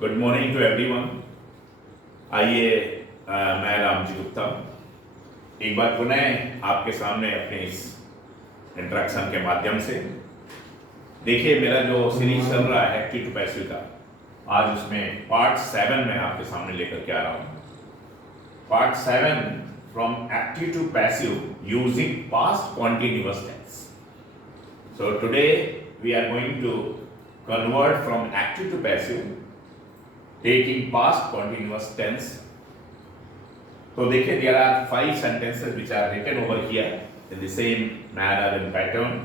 Good morning to everyone. आइए मैं रामजी गुप्ता एक बार पुनः आपके सामने अपने इस इंट्रैक्शन के माध्यम से देखिए मेरा जो सीरीज चल रहा है एक्टिव टू पैसिव का, आज उसमें पार्ट 7 में आपके सामने लेकर के आ रहा हूँ। Part 7 from active to passive using past continuous tense. So today we are going to convert from active to passive taking past continuous tense. So देखिए there are 5 sentences which are written over here in the same manner and pattern.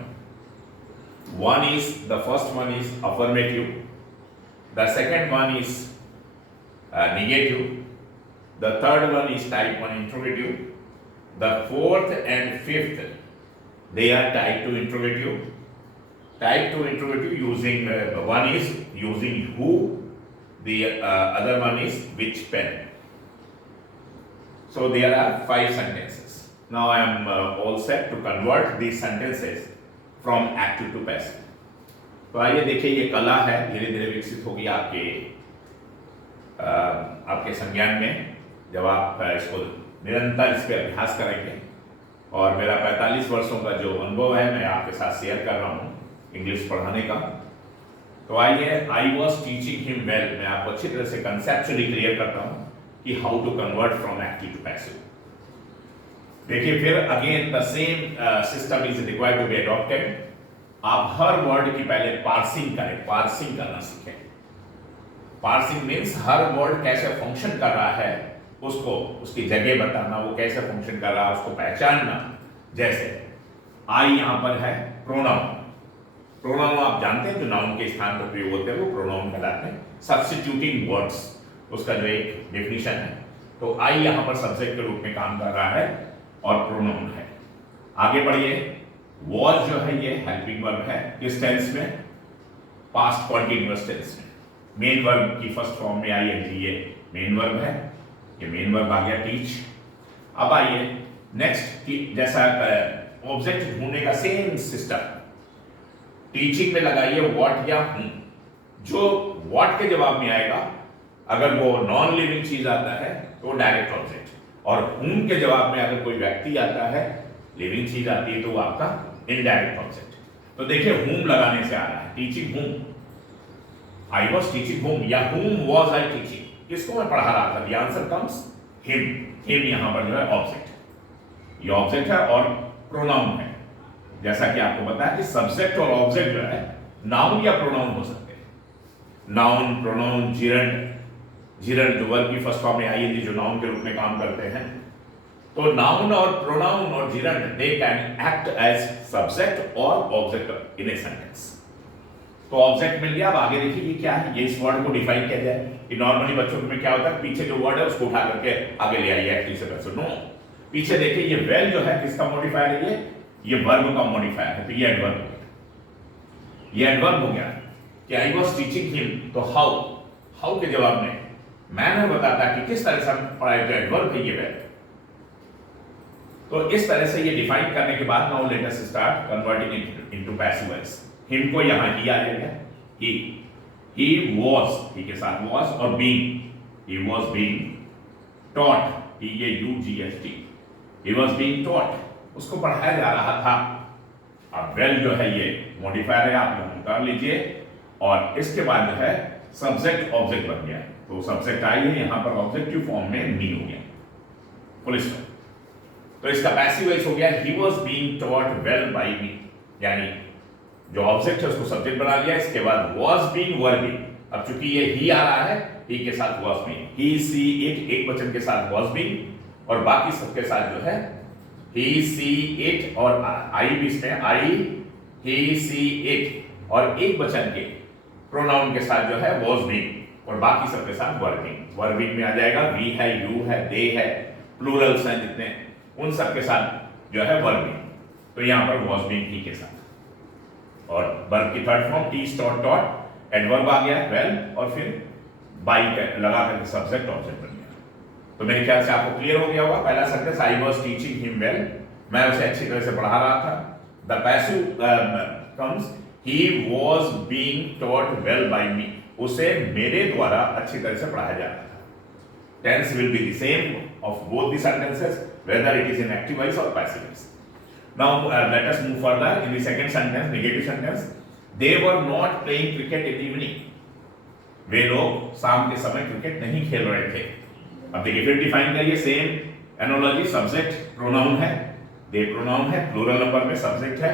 The first one is affirmative, the second one is negative, the third one is type 1 interrogative, the fourth and fifth they are type 2 interrogative. Type 2 interrogative using one is using who, the other one is which pen. So there are 5 sentences. Now I am all set to convert these sentences from active to passive. तो आइए देखिए ये कला है धीरे धीरे विकसित होगी आपके संज्ञान में जब आप इसको निरंतर इस पर अभ्यास करेंगे। और मेरा 45 वर्षों का जो अनुभव है मैं आपके साथ शेयर कर रहा हूँ इंग्लिश पढ़ाने का। तो आइए I was teaching him well, मैं आपको अच्छी तरह से कंसेप्चुअली क्लियर करता हूं कि how to convert from active to passive. देखिए फिर again the same system is required to be adopted. आप हर वर्ड की पहले पार्सिंग करें, पार्सिंग करना सीखें। पार्सिंग मीन्स हर वर्ड कैसे फंक्शन कर रहा है उसको उसकी जगह बताना, वो कैसे फंक्शन कर रहा है उसको पहचानना। जैसे आई यहां पर है प्रोनाउन। प्रोनाउन आप जानते हैं जो नाउन के स्थान पर प्रयोग होते हैं वो प्रोनाउन कहलाते हैं। सब्स्टिट्यूटिंग वर्ड्स उसका जो एक डेफिनेशन है। तो आई यहाँ पर सब्जेक्ट के रूप में काम कर रहा है और प्रोनाउन है। आगे बढ़िए, वॉज जो है ये हेल्पिंग वर्ब है किस टेंस में? पास्ट कॉन्टिन्यूअस टेंस में। मेन वर्ब की फर्स्ट फॉर्म में आईएनजी ये मेन वर्ब है, ये मेन वर्ब आ गया टीच। अब आइए नेक्स्ट, जैसा ऑब्जेक्ट ढूंढने का सेम सिस्टम टीचिंग में लगाइए व्हाट या हूं। जो व्हाट के जवाब में आएगा अगर वो नॉन लिविंग चीज आता है तो डायरेक्ट ऑब्जेक्ट, और हूं के जवाब में अगर कोई व्यक्ति आता है, लिविंग चीज आती है तो वो आपका इनडायरेक्ट ऑब्जेक्ट। तो देखिए हूम लगाने से आ रहा है teaching whom, I was teaching whom या हूम वॉज आई टीचिंग, किसको मैं पढ़ा रहा था? The answer comes him. Him यहां पर जो है ऑब्जेक्ट, ये ऑब्जेक्ट है और प्रोनाउन है। जैसा कि आपको पता है कि सब्जेक्ट और ऑब्जेक्ट जो है नाउन या प्रोनाउन हो सकते हैं। Noun, pronoun, gerund. जिरंड जो वर्ब की फर्स्ट फॉर्म में आई जो नाउन के रूप में काम करते हैं। तो नाउन और प्रोनाउन और gerund they can act as subject और ऑब्जेक्ट इन ए सेंटेंस। तो ऑब्जेक्ट मिल गया। अब आगे देखिए ये क्या है, ये इस वर्ड को डिफाइन किया जाए कि नॉर्मली बच्चों में क्या होता है, पीछे जो वर्ड है उसको उठा करके आगे ले आइए एक्टिव से पैसिव। नो, पीछे देखिए ये वेल जो है किसका मॉडिफायर है? ये वर्ब का मॉडिफायर है, तो ये एडवर्ब हो गया। ये एडवर्ब हो गया कि आई वाज टीचिंग हिम, तो हाउ के जवाब में मैंने बताता कि किस तरह से हम पढ़ाए, तो एडवर्ब है ये वेल। तो इस तरह से ये डिफाइन करने के बाद now let us start converting it into passive voice. Him को यहां ही आ जाएगा, ही वाज, ही के साथ वाज और being, he was being taught, TAUGHT, he was being taught, उसको पढ़ाया जा रहा था। अब वेल जो है ये मॉडिफायर है, आप लोग कर लीजिए। और इसके बाद जो है सब्जेक्ट ऑब्जेक्ट बन गया, तो सब्जेक्ट आई है यहां पर ऑब्जेक्टिव फॉर्म में मी हो गया, फुल स्टॉप। तो इसका पैसिव वॉइस हो गया he was being taught well by me, यानी जो ऑब्जेक्ट है उसको सब्जेक्ट बना लिया। इसके बाद वाज बीइंग वर्बिंग, अब चूंकि ये ही आ रहा है, ही के साथ was being, he see it एक वचन के साथ वाज बीइंग और बाकी सबके साथ जो है he see it और आई भी इसमें आई he see it और एक वचन के प्रोनाउन के साथ जो है was being और बाकी सबके साथ वर्बिंग। वर्बिंग में आ जाएगा वी है, यू है, दे है, प्लूरल्स हैं जितने, उन सबके साथ जो है वर्बिंग। तो यहां पर was being ही के साथ। और वर्ब की थर्ड फॉर्म टी स्टॉट डॉट एडवर्ब आ गया वेल और फिर बाई लगा करके सब्जेक्ट ऑब्जेक्ट बन गया। तो मेरे ख्याल से आपको क्लियर हो गया होगा। पहला sentence I was teaching him well, मैं उसे अच्छी तरह से पढ़ा रहा था। The passive comes he was being taught well by me, उसे मेरे द्वारा अच्छी तरह से पढ़ाया जा रहा था. Tense will be the same of both the sentences, whether it is in active voice or passive voice. Now let us move further. In the second sentence, negative sentence, they were not playing cricket in the evening. वे लोग शाम के समय cricket नहीं खेल रहे थे. अब देखिए फिर डिफाइन करिए. Same analogy. सब्जेक्ट प्रोनाउन है, दे प्रोनाउन है, प्लूरल नंबर में सब्जेक्ट है.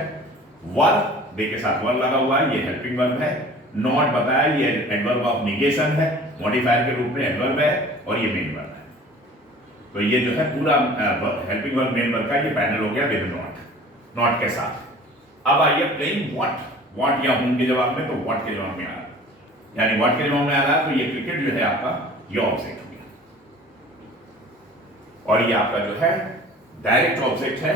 वर्ब दे के साथ वर्ब लगा हुआ है, ये हेल्पिंग वर्ब है. नॉट बताया, ये एडवर्ब ऑफ निगेशन है, मॉडिफायर के रूप में एडवर्ब है, और ये मेन वर्ब है. तो ये जो है पूरा हेल्पिंग वर्ब मेन वर्ब का ये पैनल हो गया विद नॉट, नॉट के साथ. अब आइए प्लेइंग व्हाट. व्हाट या हूं के जवाब में, तो व्हाट के जवाब में आ रहा है, यानी व्हाट के जवाब में आ रहा है. तो ये क्रिकेट जो है आपका ये ऑब्जेक्ट हो गया, और ये आपका जो है डायरेक्ट ऑब्जेक्ट है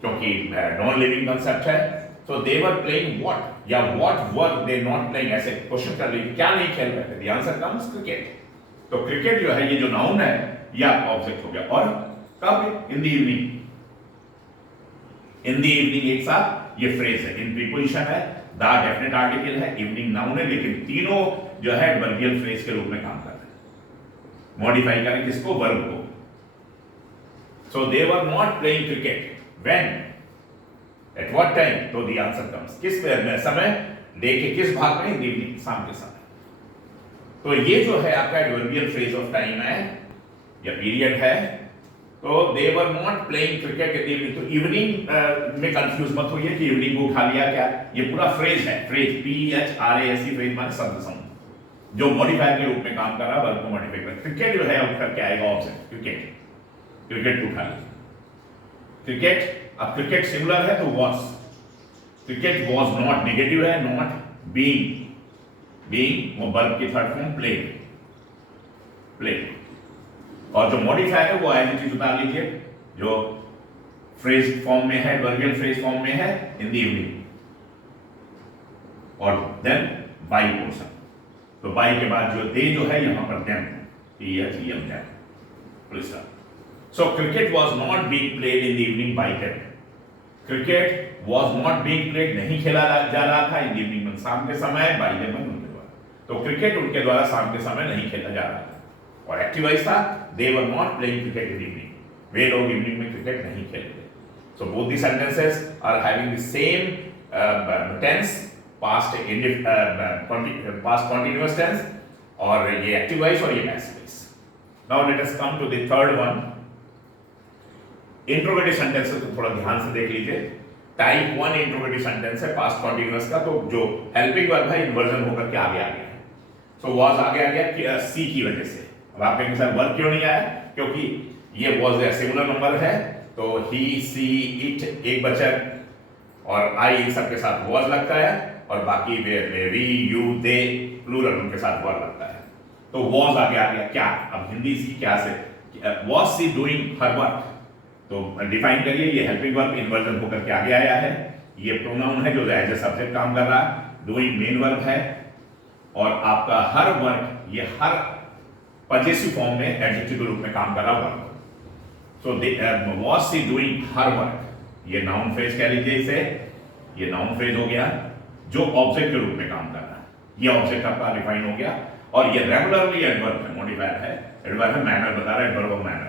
क्योंकि नॉन लिविंग कंसेप्ट है. तो दे वर प्लेइंग व्हाट, या what were they not playing, ऐसे क्वेश्चन कर लीजिए क्या नहीं खेल रहे थे. The answer comes cricket. तो क्रिकेट जो है ये जो नाउन है ये आपका ऑब्जेक्ट हो गया. और कब? इन the evening. In the evening एक साथ ये फ्रेज है. इन प्रीपोजिशन है, द डेफिनेट आर्टिकल है, इवनिंग नाउन है, लेकिन तीनों जो है एडवर्बियल फ्रेज के रूप में काम कर रहे हैं. मॉडिफाई करें किसको? वर्ब को. So they were not playing cricket. When? At what time? तो द आंसर कम्स. किस समय? डे के किस भाग में? इन द इवनिंग, शाम के समय. तो ये जो है आपका एडवर्बियल फ्रेज ऑफ टाइम है या पीरियड है. तो they were not playing cricket in the evening. तो इवनिंग में कंफ्यूज मत होइए कि इवनिंग को उठा लिया क्या. ये पूरा फ्रेज है. फ्रेज PHRASE फ्रेज माने शब्द समूह जो मॉडिफायर के रूप में काम कर रहा है, वर्ब को मॉडिफाई कर. क्रिकेट जो है उठ करके आएगा ऑब्जेक्ट क्रिकेट. क्रिकेट उठा लिया क्रिकेट. अब क्रिकेट सिंगुलर है तो was. Cricket was not negative है, नॉट बीइंग. बीइंग वो वर्ब की थर्ड फॉर्म प्लेइंग. प्लेइंग. और जो मॉडिफायर है वो एज इट इज उतार लीजिए, जो फ्रेज फॉर्म में है, वर्बियल फ्रेज फॉर्म में है, इन द इवनिंग. और देन बाई पोर्शन. तो बाई के बाद जो दे जो है यहां per them, THEM them. Please. So cricket was not being played in the evening bye them. Cricket was not being played नहीं खेला जा रहा था इन द इवनिंग में शाम के समय, बाय देम उनके द्वारा. तो क्रिकेट उनके द्वारा शाम के समय नहीं खेला जा रहा था. और एक्टिव वॉइस था, they were not playing cricket in evening. वे लोग इवनिंग में क्रिकेट नहीं खेलते. So both the sentences are having the same tense, past continuous tense, और ये एक्टिव वॉइस और ये passive voice. Now let us come to the third one. Interrogative sentences को थोड़ा ध्यान से देख लीजिए. टाइप 1 इंट्रोगेटिव सेंटेंस है पास्ट कंटीन्यूअस का. तो जो हेल्पिंग वर्ब है इन्वर्जन होकर के आगे आ गया है. सो वाज आगे आ गया सी की वजह से. अब आप कहेंगे सर वर्ब क्यों नहीं आया? क्योंकि ये वाज एक सिंगुलर नंबर है, तो ही, सी, इट एक बचा, और आई इन सब के साथ वाज लगता है, और बाकी वी, यू, दे प्लूरल उनके साथ वर्ब लगता है. तो वाज आगे आ गया. क्या? अब हिंदी इसकी क्या से? Was she doing her work. तो डिफाइन करिए. ये हेल्पिंग वर्ब इन्वर्जन होकर के आगे आया है. ये प्रोनाउन है जो एज ए सब्जेक्ट काम कर रहा है. डूइंग मेन वर्ब है, और आपका हर वर्क ये हर पजेसिव फॉर्म में एडजेक्टिव के रूप में काम कर रहा verb. So was she doing her work. ये नाउन फ्रेज कह लीजिए इसे. ये नाउन फ्रेज हो गया जो ऑब्जेक्ट के रूप में काम कर रहा है. ये ऑब्जेक्ट आपका डिफाइन हो गया. और ये रेगुलरली एडवर्ब है, मॉडिफायर है. एडवर्ब है, मैनर बता रहा है, एडवर्ब ऑफ मैनर.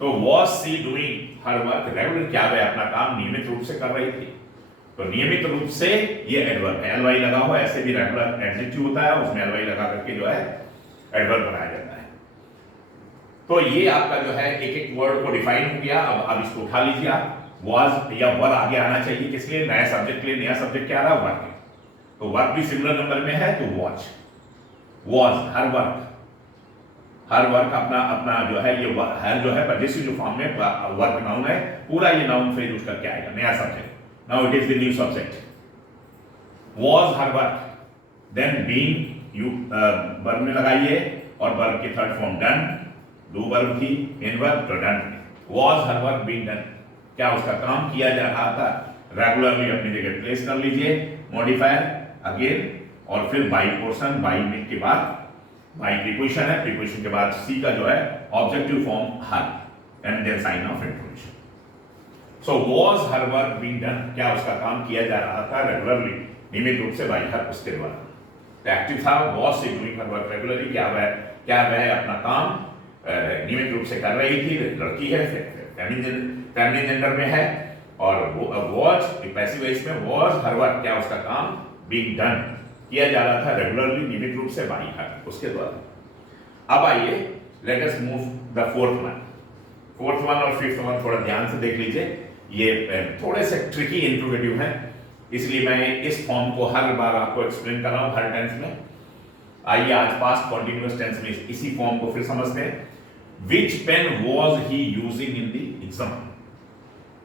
तो was she doing her work. Regular क्या है? अपना काम नियमित रूप से कर रही थी. तो नियमित रूप से ये एडवर्ब है. एलवाई लगा हुआ. ऐसे भी रेगुलर एडजेक्टिव होता है, उसमें एलवाई लगा करके जो है एडवर्ब बनाया जाता है. तो ये आपका जो है एक एक वर्ड को डिफाइन हो गया. अब इसको उठा लीजिए आप. वाज या वर आगे आना चाहिए. किस लिए? नया सब्जेक्ट के लिए. नया सब्जेक्ट क्या आ रहा है? वर्क. तो वर्क भी सिंगुलर नंबर में है, तो watch. Was her work. Her work अपना अपना जो है ये हर जो है पजेसिव जो फॉर्म में वर्क नाउन है, पूरा ये नाउन फ्रेज यूज करके आएगा. नया subject. Now it is the new subject. Was her work. Then being you verb में लगाइए, और वर्ब की third form done. Do verb थी, मेन वर्ब, तो done. Was her work being done. क्या उसका काम किया जा रहा था? रेगुलरली अपनी जगह प्लेस कर लीजिए. मॉडिफायर अगेन, और फिर बाई पोर्शन. बाई के बाद बाई प्रीपोजिशन है. प्रीपोजिशन के बाद सी का जो है objective form her, and then sign of introduction. So was her work being done. क्या उसका काम किया जा रहा था रेगुलरली, नियमित रूप से बाई हर उसके द्वारा. तो एक्टिव था, was she doing her work regularly, क्या वह अपना काम नियमित रूप से कर रही थी, लड़की है, फैमिली जेंडर में है, और वॉज पैसिव वॉइस में वॉज हर वर्क, क्या उसका काम बीइंग डन किया जा रहा था रेगुलरली, नियमित रूप से बाई हर, उसके द्वारा। अब आइए let us move the fourth one और फिफ्थ वन थोड़ा ध्यान से देख लीजिए, ये थोड़े से ट्रिकी इंट्रोगेटिव हैं, इसलिए मैं इस फॉर्म को हर बार आपको एक्सप्लेन कर रहा हूं हर टेंस में। आइए आज पास्ट कॉन्टिन्यूअस टेंस में इसी फॉर्म को फिर समझते हैं। Which pen was he using in the exam?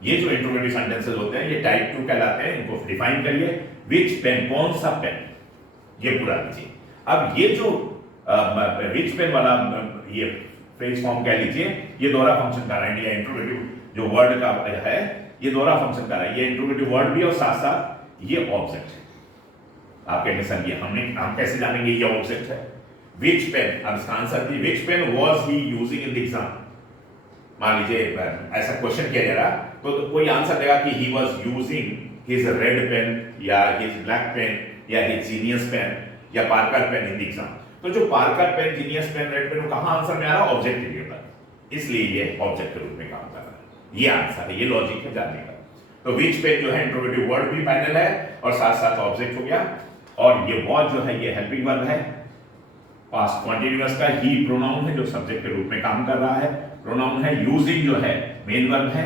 ये जो इंट्रोगेटिव सेंटेंसेस होते हैं ये टाइप 2 कहलाते हैं, इनको डिफाइन करिए। Which pen, कौन सा पेन, ये पूरा लीजिए। अब ये जो which pen वाला ये फ्रेज फॉर्म कह लीजिए, ये दोहरा फंक्शन कर रहा है, ये इंट्रोगेटिव जो वर्ड का है ये दोहरा फंक्शन कर रहा है, ये इंट्रोगेटिव वर्ड भी और साथ साथ ये ऑब्जेक्ट है। आप कहने समझिए, हम कैसे जानेंगे ये ऑब्जेक्ट है। Which pen, अब इसका आंसर थी which pen was he using in the exam। मान लीजिए ऐसा क्वेश्चन किया जा रहा तो कोई आंसर देगा कि he was using his red pen या his black pen या his genius pen या Parker pen in the exam। तो जो Parker pen, genius pen, red pen, कहां आंसर में आ रहा है? ऑब्जेक्ट के ऊपर, इसलिए ये ऑब्जेक्ट के रूप में काम कर रहा है। ये आंसर है, ये लॉजिक है जानने का। तो which pen जो है इंट्रोगेटिव वर्ड भी फाइनल है और साथ साथ ऑब्जेक्ट हो गया, और ये was जो है ये हेल्पिंग वर्ब है। पास्ट कॉन्टिन्यूअस का ही प्रोनाउन है जो सब्जेक्ट के रूप में काम कर रहा है, प्रोनाउन है। यूजिंग जो है मेन वर्ब है,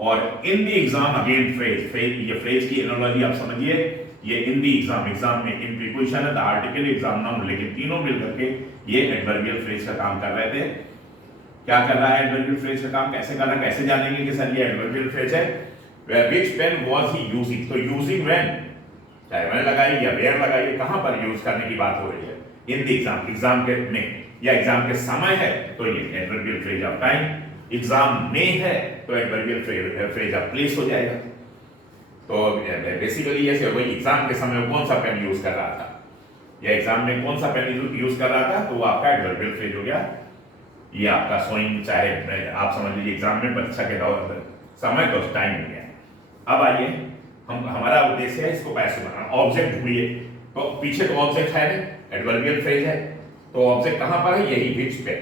और in the exam again phrase, ये फ्रेज की एनालॉजी आप समझिए, ये इन द एग्जाम में इन प्रीपोजिशन है, द आर्टिकल, एग्जाम नाउन, लेकिन तीनों मिलकर के ये एडवर्बियल फ्रेज का काम कर रहे थे। क्या कर रहा है एडवर्बियल फ्रेज का काम, कैसे कर रहा है, कैसे जानेंगे कि सर ये एडवर्बियल फ्रेज है। Which pen was he using, तो यूजिंग व्हेन, चाहे व्हेन लगाइए या वेयर लगाइए, कहां पर यूज करने की बात हो रही है? इन द एग्जाम, एग्जाम के में या एग्जाम के समय है तो ये adverbial phrase of time, exam में है तो एडवर्बियल फ्रेज ऑफ प्लेस हो जाएगा। तो बेसिकली ये वही एग्जाम के समय कौन सा पेन यूज कर रहा था या एग्जाम में कौन सा पेन यूज कर रहा था, तो वो आपका एडवर्बियल फ्रेज हो गया। ये आपका सोइंग, चाहे आप समझ लीजिए एग्जाम में परीक्षा के दौरान समय तो टाइम हो गया। अब आइए हमारा उद्देश्य है इसको पैसे बनाना। ऑब्जेक्ट हुए तो पीछे तो ऑब्जेक्ट है, एडवर्बियल फ्रेज है, तो ऑब्जेक्ट कहां पर है? यही which pen।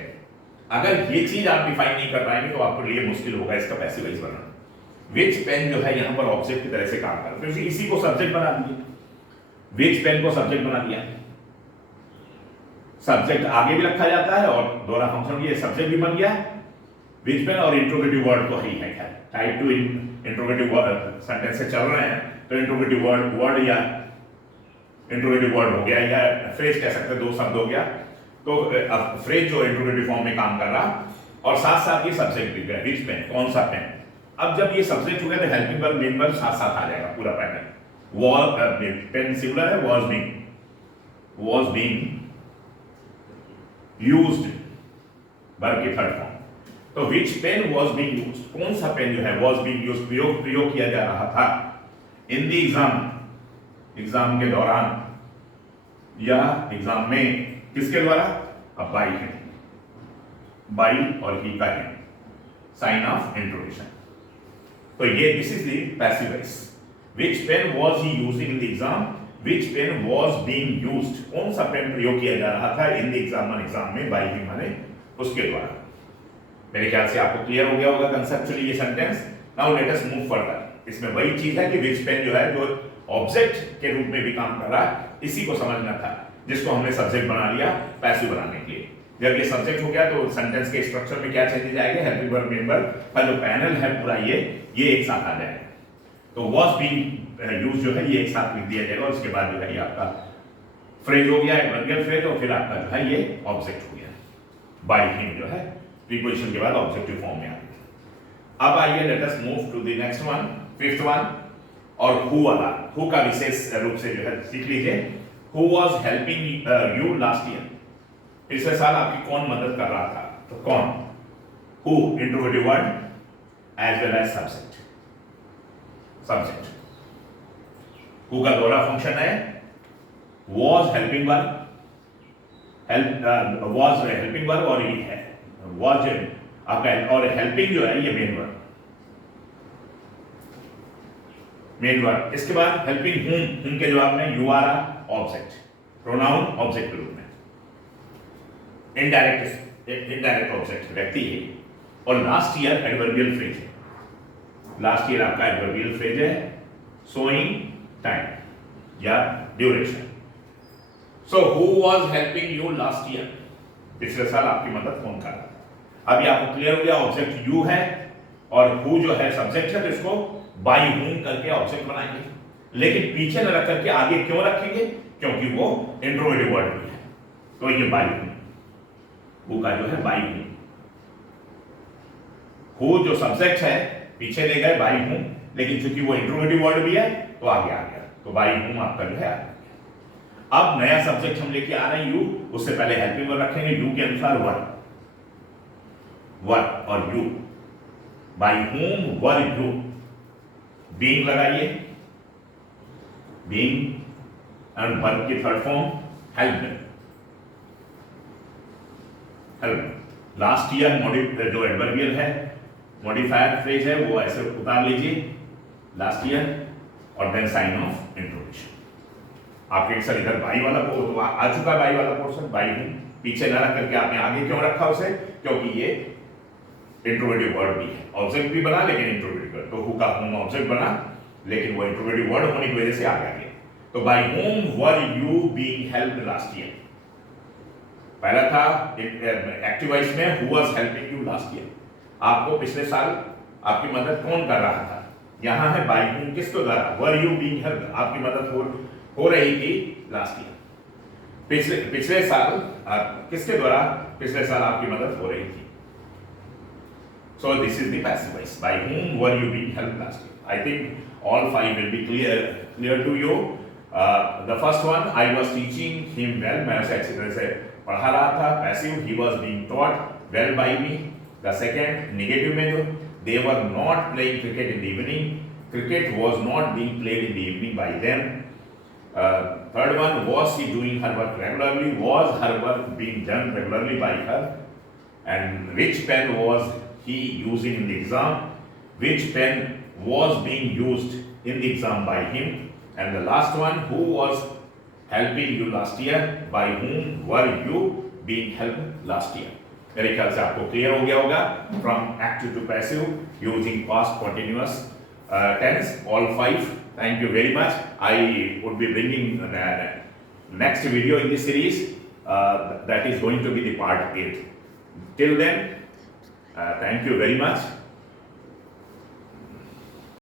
अगर ये चीज आप डिफाइन नहीं कर पाएंगे तो आपके लिए मुश्किल होगा इसका passive voice banana. which pen जो है यहां पर ऑब्जेक्ट की तरह से काम कर रहा है, तो इसी को सब्जेक्ट बना दिए, which pen को सब्जेक्ट बना दिया। सब्जेक्ट आगे भी रखा जाता है और दोहरा फंक्शन, ये सब्जेक्ट भी बन गया which pen, और इंट्रोगेटिव वर्ड तो ही है। टाइप 2 इंट्रोगेटिव सेंटेंस से चल रहे हैं तो इंट्रोगेटिव वर्ड या इंट्रोगेटिव वर्ड हो गया या फ्रेज कह सकते हैं, दो शब्द हो गया। तो अब फ्रेज जो इंट्रोगेटिव फॉर्म में काम कर रहा और साथ साथ ये सब्जेक्ट भी गया, which pen, कौन सा पेन। अब जब ये सब्जेक्ट हो गया तो हेल्पिंग वर्ब, मेन वर्ब साथ साथ आ जाएगा पूरा पैटर्न। वॉज, पेन सिंगुलर है, वाज बीइंग यूज्ड, वर्ब की थर्ड फॉर्म। तो which pen was being used, कौन सा पेन जो है was being used, प्रयोग किया जा रहा था। इन द एग्जाम के दौरान या एग्जाम में, किसके द्वारा? अब बाई है, बाई और ही का है, साइन ऑफ इंट्रोगेशन। तो ये this is the passive voice. which pen was he using in the exam, which pen was being used, कौन सा पेन प्रयोग किया जा रहा था इन द एग्जाम में, बाई ही माने उसके द्वारा। मेरे ख्याल से आपको क्लियर हो गया होगा कंसेप्चुअली ये sentence. Now let us move further. इसमें वही चीज है कि which pen जो है जो ऑब्जेक्ट के रूप में भी काम कर रहा है, इसी को समझना था, जिसको हमने सब्जेक्ट बना लिया पैसिव बनाने के लिए। जब ये सब्जेक्ट हो गया तो सेंटेंस के स्ट्रक्चर में क्या चेंजेस आएंगे? हेल्पिंग वर्ब, मेन वर्ब का जो पैनल है पूरा ये एक साथ आ जाएगा। तो was being used जो है ये एक साथ लिख दिया जाएगा, और उसके बाद जो है ये आपका फ्रेज हो गया, एडवर्बियल फ्रेज, और फिर आपका जो है ये ऑब्जेक्ट हो गया। बाय हिम जो है प्रीपोजिशन के बाद ऑब्जेक्टिव फॉर्म में आ गया। अब आइए let us move to the next one, fifth one, और हु वाला। हु का विशेष रूप से जो है सीख लीजिए। Who was helping you last year, पिछले साल आपकी कौन मदद कर रहा था? तो कौन, who interrogative word as well as subject. Who का दोहरा फंक्शन है, was helping verb, was helping verb, और ये है was आपका, और हेल्पिंग जो है ये मेन वर्ब, मेन वर्ब। इसके बाद हेल्पिंग whom के जवाब में you are object. Pronoun object के रूप में, इनडायरेक्ट ऑब्जेक्ट व्यक्ति है, और लास्ट ईयर एडवर्बियल फ्रेज है। लास्ट ईयर आपका एडवर्बियल फ्रेज है शोइंग टाइम या duration. So who was helping you last year, पिछले साल आपकी मदद कौन कर रहा था। अभी आपको क्लियर हो गया, ऑब्जेक्ट यू है और हु जो है सब्जेक्ट है, तो इसको बाय हूम करके ऑब्जेक्ट बनाएंगे, लेकिन पीछे न रख करके आगे क्यों रखेंगे, क्योंकि वो इंट्रोगेटिव वर्ड भी है, तो ये बाय हूम, हु का जो है बाय हूम, हु जो सब्जेक्ट है पीछे ले गए बाय हूम, लेकिन चूंकि वो इंट्रोगेटिव वर्ड भी है तो आगे आ गया, तो बाय हूम आपका जो है आ गया। अब नया सब्जेक्ट हम लेके आ रहे हैं यू, उससे पहले हेल्पिंग वर्ब रखेंगे यू के अनुसार वर, वर और you, bye whom were you, being लगाइए, बीइंग एंड वर्ब की third form helping, help. Last year जो एडवर्बियल है मॉडिफायर फ्रेज है वो ऐसे उतार लीजिए लास्ट ईयर, और देन साइन ऑफ इंट्रोडक्शन। आपके सर इधर बाई वाला तो आ चुका है, बाई वाला पोर्शन, बाई हूं, पीछे ना रख करके आपने आगे क्यों रखा उसे, क्योंकि ये इंट्रोगेटिव वर्ड भी है, ऑब्जेक्ट भी बना लेकिन इंट्रोगेटिव वर्ड, तो हु का हूम ऑब्जेक्ट बना लेकिन वो इंट्रोगेटिव वर्ड होने की वजह से आगे आ गया। तो bye whom were you being helped last year, पहला था एक्टिव वॉइस में who was helping you last year, आपको पिछले साल आपकी मदद कौन कर रहा था, यहां है बाय हूम किसके द्वारा, वर यू बीइंग हेल्प्ड, आपकी मदद हो रही थी लास्ट ईयर, पिछले साल किसके द्वारा, पिछले साल आपकी मदद हो रही थी। So this is the passive voice, by whom were you being helped last year. I think all five will be clear to you. The first one, I was teaching him well, मैं उसे अच्छी तरह से पढ़ा रहा था, passive, he was being taught well by me. The second negative में जो, they were not playing cricket in the evening, cricket was not being played in the evening by them. Third one, was she doing her work regularly, was her work being done regularly by her, and which pen was he using in the exam, which pen was being used in the exam by him, and the last one, who was helping you last year, by whom were you being helped last year. मेरे ख्याल से आपको clear हो गया होगा, from active to passive using past continuous tense, all five. Thank you very much. I would be bringing next video in this series, that is going to be the part 8. Till then, thank you very much.